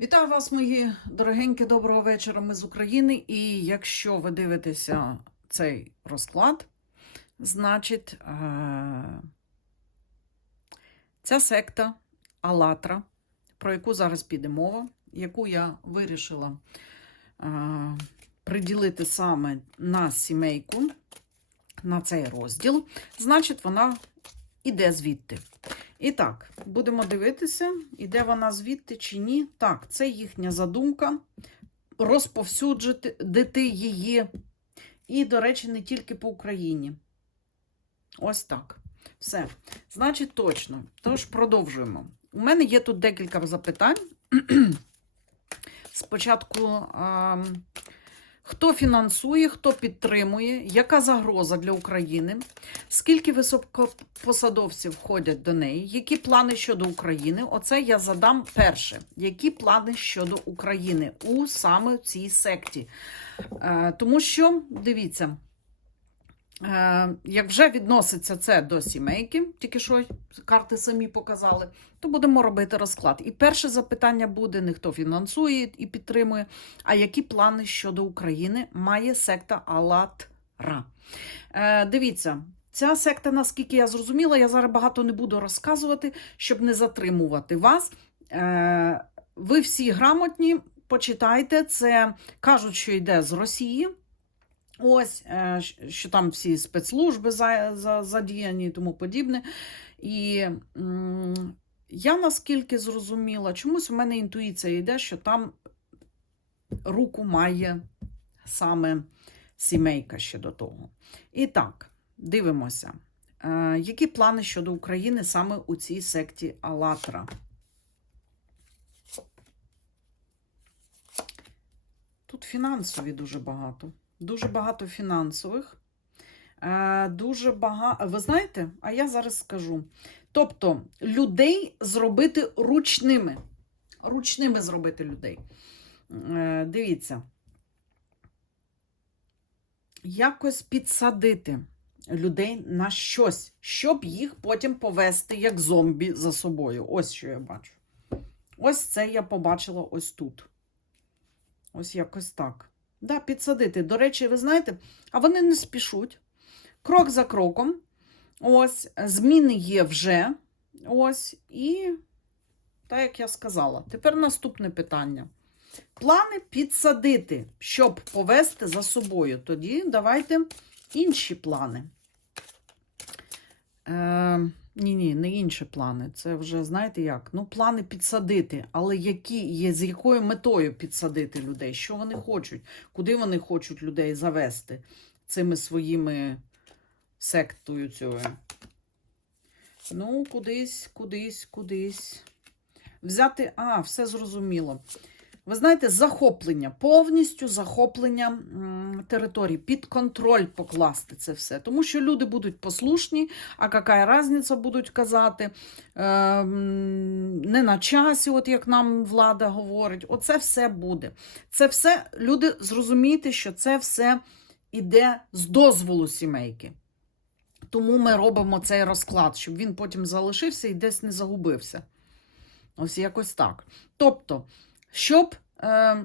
Вітаю вас, мої дорогенькі, доброго вечора. Ми з України. І якщо ви дивитеся цей розклад, значить е- ця секта Алатра, про яку зараз піде мова, яку я вирішила е- приділити саме на сімейку, на цей розділ, значить, вона іде звідти. І так, будемо дивитися, іде вона звідти чи ні. Так, це їхня задумка розповсюджити її. І, до речі, не тільки по Україні. Ось так. Все. Значить, точно. Тож продовжуємо. У мене є тут декілька запитань. Спочатку, а, хто фінансує, хто підтримує, яка загроза для України, скільки високопосадовців входять до неї, які плани щодо України? Оце я задам перше. Які плани щодо України у саме цій секті? Е, тому що, дивіться, як вже відноситься це до сімейки, тільки що карти самі показали, то будемо робити розклад. І перше запитання буде: не хто фінансує і підтримує, а які плани щодо України має секта Алатра. Е, дивіться. Ця секта, наскільки я зрозуміла, я зараз багато не буду розказувати, щоб не затримувати вас. Е, ви всі грамотні, почитайте це. Кажуть, що йде з Росії. Ось, е, що там всі спецслужби задіяні і тому подібне. І я наскільки зрозуміла, чомусь у мене інтуїція йде, що там руку має саме сімейка ще до того. І так. Дивимося, е, які плани щодо України саме у цій секті Алатра. Тут фінансові дуже багато. Дуже багато фінансових. Е, дуже багато. Ви знаєте, а я зараз скажу. Тобто, людей зробити ручними. Ручними зробити людей. Е, дивіться. Якось підсадити людей на щось, щоб їх потім повести як зомбі за собою. Ось що я бачу. Ось це я побачила ось тут. Ось якось так. Да, підсадити. До речі, ви знаєте, а вони не спішуть. Крок за кроком. Ось, зміни є вже. Ось, і, так як я сказала, тепер наступне питання. Плани підсадити, щоб повести за собою. Тоді давайте інші плани. Е, Ні, ні, не інші плани. Це вже, знаєте як? Ну, плани підсадити, але які є, з якою метою підсадити людей? Що вони хочуть? Куди вони хочуть людей завести цими своїми сектою цього? Ну, кудись, кудись, кудись. Взяти. А, все зрозуміло. Ви знаєте, захоплення, повністю захоплення території, під контроль покласти це все. Тому що люди будуть послушні, а яка різниця будуть казати, е, не на часі, от як нам влада говорить, оце все буде. Це все, люди зрозумійте, що це все іде з дозволу сімейки. Тому ми робимо цей розклад, щоб він потім залишився і десь не загубився. Ось якось так. Тобто щоб е,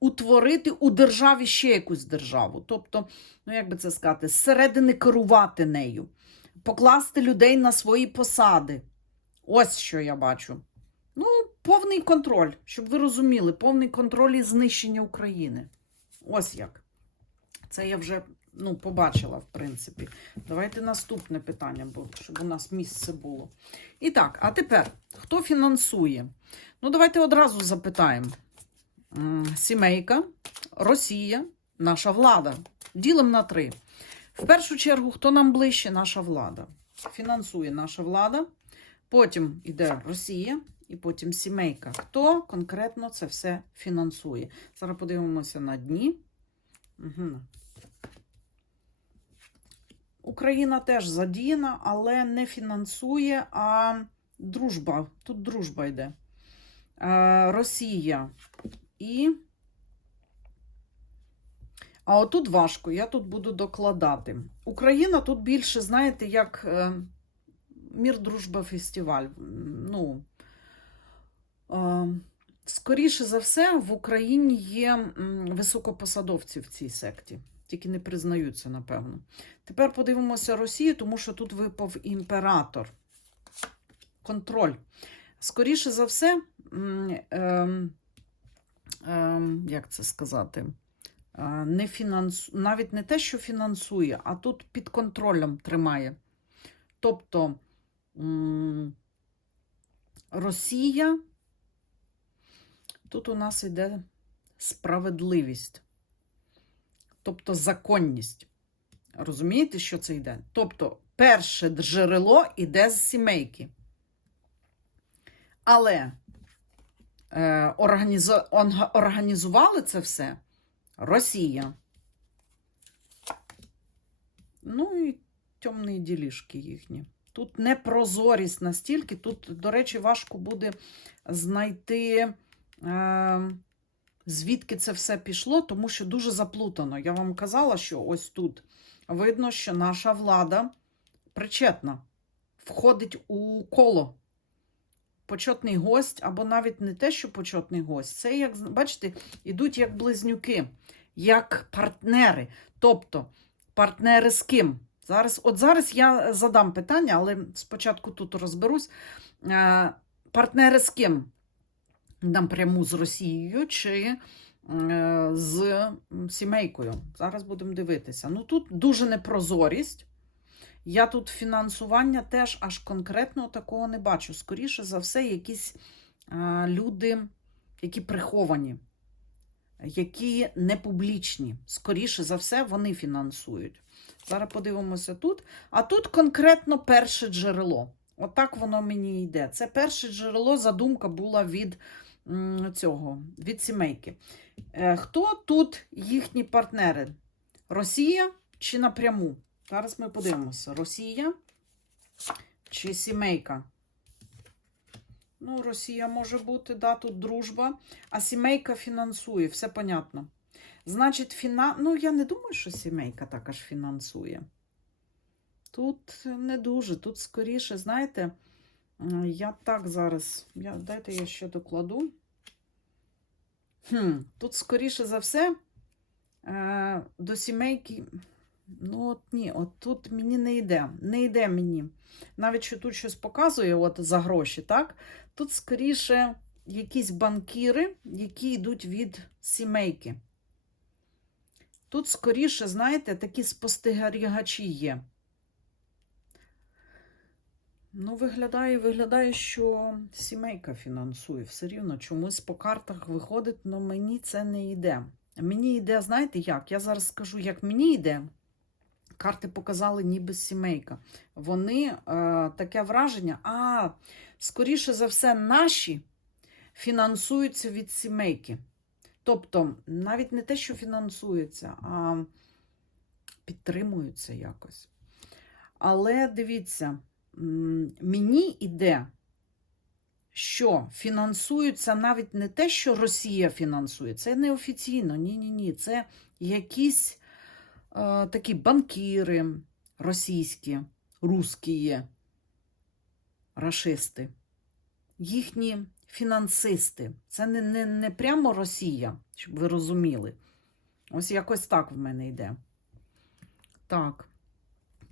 утворити у державі ще якусь державу. Тобто, ну як би це сказати, зсередини керувати нею, покласти людей на свої посади. Ось що я бачу. Ну, повний контроль, щоб ви розуміли, повний контроль і знищення України. Ось як. Це я вже ну, побачила, в принципі. Давайте наступне питання, щоб у нас місце було. І так, а тепер, хто фінансує? Ну, давайте одразу запитаємо. Сімейка, Росія, наша влада. Ділимо на три. В першу чергу, хто нам ближче? Наша влада. Фінансує наша влада. Потім йде Росія, і потім сімейка. Хто конкретно це все фінансує? Зараз подивимося на дні. Угу. Україна теж задіяна, але не фінансує, а дружба. Тут дружба йде. Е, Росія і. А отут важко, я тут буду докладати. Україна тут більше, знаєте, як е, мір, дружба, фестиваль. Ну, е, скоріше за все, в Україні є високопосадовці в цій секті. Тільки не признаються, напевно. Тепер подивимося Росію, тому що тут випав імператор. Контроль. Скоріше за все, ем, ем, як це сказати? Е, Не фінансу... Навіть не те, що фінансує, а тут під контролем тримає. Тобто Росія, тут у нас йде справедливість, тобто законність. Розумієте, що це йде? Тобто, перше джерело йде з сімейки. Але е, організу... організували це все Росія. Ну і темні ділішки їхні. Тут непрозорість настільки, тут, до речі, важко буде знайти, е, звідки це все пішло, тому що дуже заплутано. Я вам казала, що ось тут видно, що наша влада причетна, входить у коло. Почетний гость, або навіть не те, що почетний гость. Це, як бачите, ідуть як близнюки, як партнери. Тобто, партнери з ким? Зараз, от зараз я задам питання, але спочатку тут розберусь. Е, Партнери з ким? Напряму з Росією чи е, з сімейкою. Зараз будемо дивитися. Ну тут дуже непрозорість. Я тут фінансування теж аж конкретно такого не бачу. Скоріше за все, якісь е, люди, які приховані, які не публічні. Скоріше за все, вони фінансують. Зараз подивимося тут. А тут конкретно перше джерело. Отак воно мені йде. Це перше джерело, задумка була від цього, від сімейки. Е, Хто тут їхні партнери? Росія чи напряму? Зараз ми подивимося. Росія чи сімейка? Ну, Росія може бути, да, тут дружба, а сімейка фінансує, все понятно. Значить, фіна... ну, я не думаю, що сімейка також фінансує. Тут не дуже, тут скоріше, знаєте, я так зараз. Я, дайте я ще докладу. Хм, тут, скоріше за все, е, до сімейки. Ну, от ні, от тут мені не йде. Не йде мені. Навіть що тут щось показує от за гроші, так? Тут скоріше якісь банкіри, які йдуть від сімейки. Тут скоріше, знаєте, такі спостерігачі є. Ну, виглядає, виглядає, що сімейка фінансує. Все рівно чомусь по картах виходить, але мені це не йде. Мені йде, знаєте як? Я зараз скажу, як мені йде. Карти показали ніби сімейка. Вони е, таке враження, а, скоріше за все, наші фінансуються від сімейки. Тобто, навіть не те, що фінансуються, а підтримуються якось. Але дивіться, мені іде, що фінансуються навіть не те, що Росія фінансує, це неофіційно. Ні-ні ні. Це якісь е, такі банкіри російські, русські, рашисти, їхні фінансисти. Це не, не, не прямо Росія, щоб ви розуміли. Ось якось так в мене йде. Так,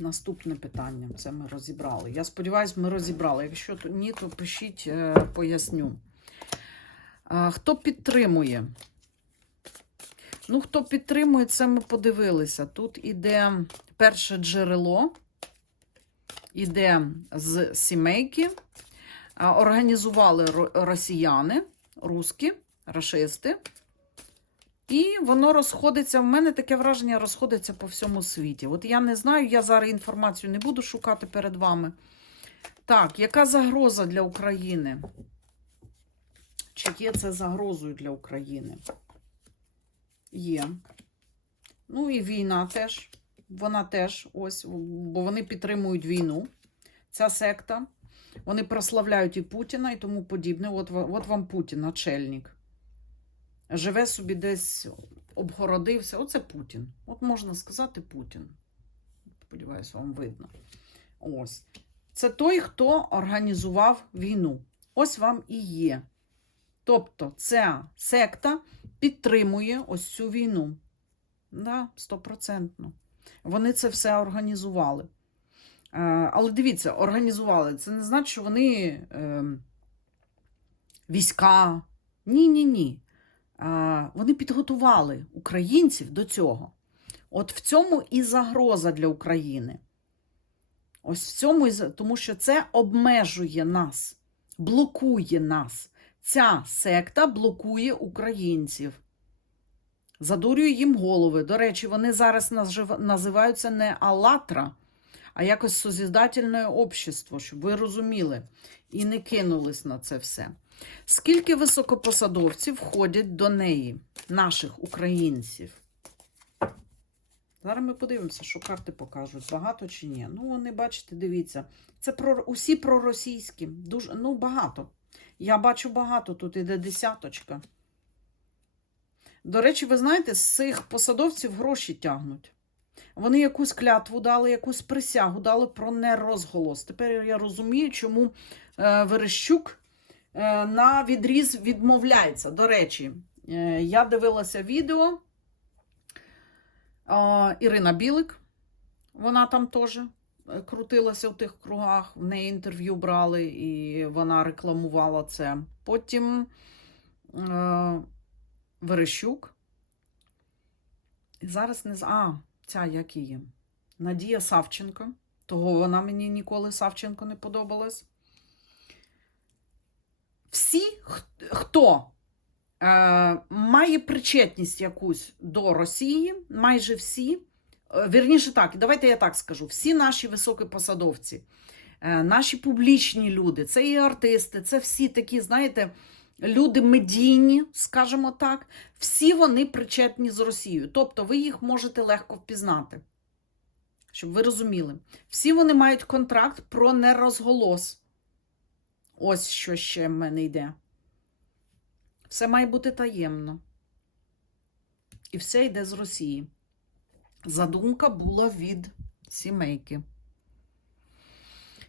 наступне питання. Це ми розібрали. Я сподіваюся, ми розібрали. Якщо то ні, то пишіть, е, поясню. Хто підтримує? Ну, хто підтримує, це ми подивилися. Тут іде перше джерело, іде з сімейки. Організували росіяни, русські, рашисти. І воно розходиться. В мене таке враження розходиться по всьому світі. От я не знаю, я зараз інформацію не буду шукати перед вами. Так, яка загроза для України? Чи є це загрозою для України? Є. Ну і війна теж. Вона теж ось, бо вони підтримують війну. Ця секта. Вони прославляють і Путіна і тому подібне. От, от вам Путін, начальник. Живе собі десь обгородився. Оце Путін. От можна сказати Путін. Сподіваюся, вам видно. Ось. Це той, хто організував війну. Ось вам і є. Тобто ця секта підтримує ось цю війну. Да, стопроцентно. Вони це все організували. Е, але дивіться, організували. Це не значить, що вони е, війська. Ні, ні, ні. Вони підготували українців до цього. От в цьому і загроза для України. Ось в цьому, і тому що це обмежує нас, блокує нас. Ця секта блокує українців. Задурює їм голови. До речі, вони зараз називаються не Алатра, а якось созідательне общество, щоб ви розуміли, і не кинулись на це все. Скільки високопосадовців входять до неї, наших українців? Зараз ми подивимося, що карти покажуть, багато чи ні. Ну, вони, бачите, дивіться, це про усі проросійські, дуже, ну, багато. Я бачу багато, тут іде десяточка. До речі, ви знаєте, з цих посадовців гроші тягнуть. Вони якусь клятву дали, якусь присягу дали про нерозголос. Тепер я розумію, чому е, Верещук на відріз відмовляється. До речі, е, я дивилася відео. е, Ірина Білик, вона там теж е, крутилася в тих кругах, в неї інтерв'ю брали, і вона рекламувала це. Потім е, Верещук. Зараз не. А, ця як її? Надія Савченко. Того вона мені ніколи Савченко не подобалась. Всі, хто е, має причетність якусь до Росії, майже всі, е, вірніше так, давайте я так скажу: всі наші високі посадовці, е, наші публічні люди, це і артисти, це всі такі, знаєте, люди медійні, скажімо так, всі вони причетні з Росією. Тобто ви їх можете легко впізнати. Щоб ви розуміли, всі вони мають контракт про нерозголос. Ось що ще в мене йде. Все має бути таємно. І все йде з Росії. Задумка була від сімейки.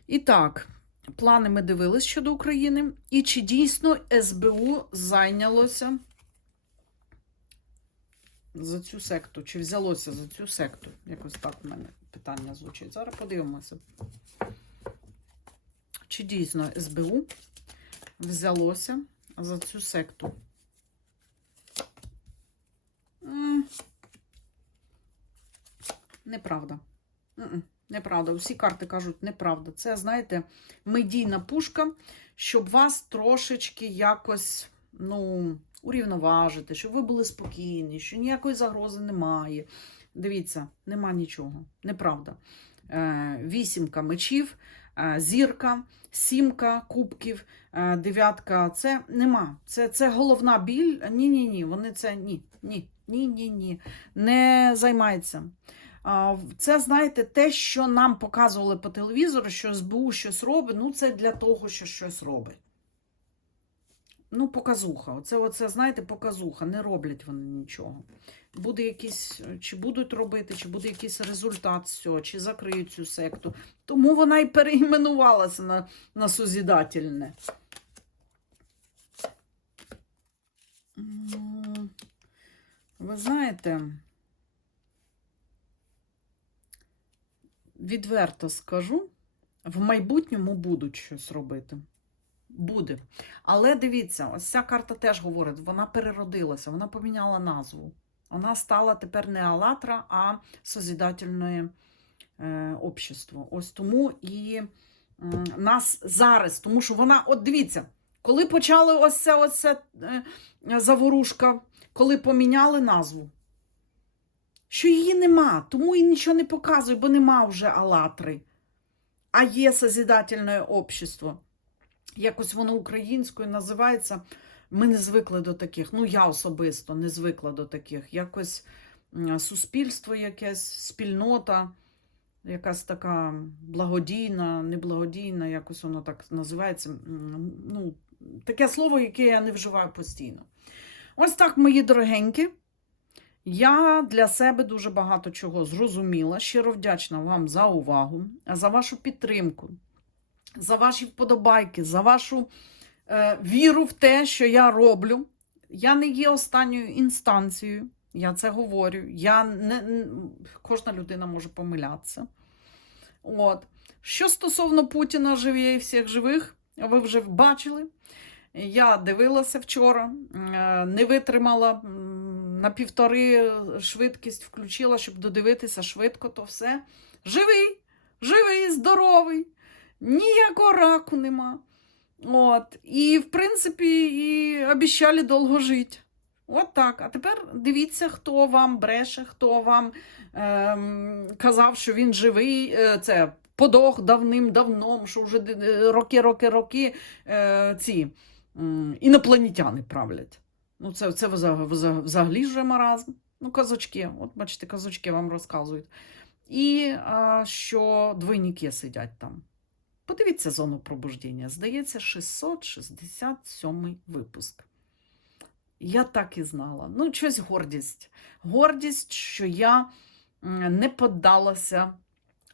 І так, плани ми дивились щодо України. І чи дійсно СБУ зайнялося за цю секту? Чи взялося за цю секту? Якось так у мене питання звучить. Зараз подивимося. Чи дійсно СБУ взялося за цю секту? Неправда. Неправда. Усі карти кажуть неправда. Це, знаєте, медійна пушка, щоб вас трошечки якось, ну, урівноважити, щоб ви були спокійні, що ніякої загрози немає. Дивіться, нема нічого. Неправда. Е, Вісімка мечів, зірка, сімка кубків, е, дев'ятка. Це нема. Це, це головна біль. Ні, ні. Вони це ні, ні, ні, ні, ні. Не займається. Це, знаєте, те, що нам показували по телевізору, що СБУ щось робить, ну це для того, що щось робить. Ну, показуха. Оце, оце, знаєте, показуха. Не роблять вони нічого. Буде якийсь, чи будуть робити, чи буде якийсь результат з цього, чи закриють цю секту. Тому вона і переіменувалася на, на созідательне. Ви знаєте, відверто скажу, в майбутньому будуть щось робити. Буде. Але дивіться, ось ця карта теж говорить, вона переродилася, вона поміняла назву. Вона стала тепер не Алатра, а Созідательне е, общество. Ось тому і нас зараз, тому що вона, от дивіться, коли почали ось це, ось це е, заворушка, коли поміняли назву, що її нема, тому і нічого не показує, бо нема вже Алатри, а є Созідательне общество. Якось воно українською називається. Ми не звикли до таких. Ну, я особисто не звикла до таких. Якось суспільство, якесь, спільнота, якась така благодійна, неблагодійна, якось воно так називається. Ну, таке слово, яке я не вживаю постійно. Ось так, мої дорогенькі. Я для себе дуже багато чого зрозуміла. Щиро вдячна вам за увагу, за вашу підтримку, за ваші вподобайки, за вашу е, віру в те, що я роблю. Я не є останньою інстанцією. Я це говорю. Я не, кожна людина може помилятися. От. Що стосовно Путіна, живі і всіх живих, ви вже бачили. Я дивилася вчора, е, не витримала на півтори швидкість, включила, щоб додивитися швидко, то все. Живий, живий, здоровий, ніякого раку нема. От. І, в принципі, і обіщали довго жити. От так. А тепер дивіться, хто вам бреше, хто вам ем, казав, що він живий. Е, це подох давним-давно, що вже е, роки, роки, роки е, ці м, інопланетяни правлять. Ну, це, це взаг- взаг- взагалі вже маразм. Ну, казочки, от бачите, казочки вам розказують. І а, що двойники сидять там. Подивіться зону пробуждення. Здається, 667 випуск. Я так і знала. Ну, щось гордість. Гордість, що я не поддалася.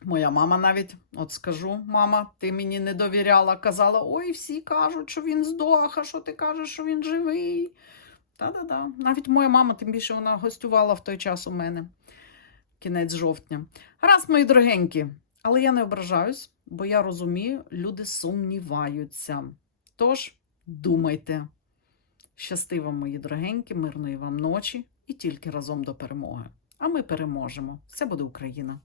Моя мама навіть, от скажу, мама, ти мені не довіряла, казала: ой, всі кажуть, що він здох, а що ти кажеш, що він живий. Та-да-да. Навіть моя мама, тим більше вона гостювала в той час у мене, кінець жовтня. Гаразд, мої дорогенькі, але я не ображаюсь, бо я розумію, люди сумніваються. Тож думайте. Щасти вам, мої дорогенькі, мирної вам ночі і тільки разом до перемоги. А ми переможемо. Все буде Україна!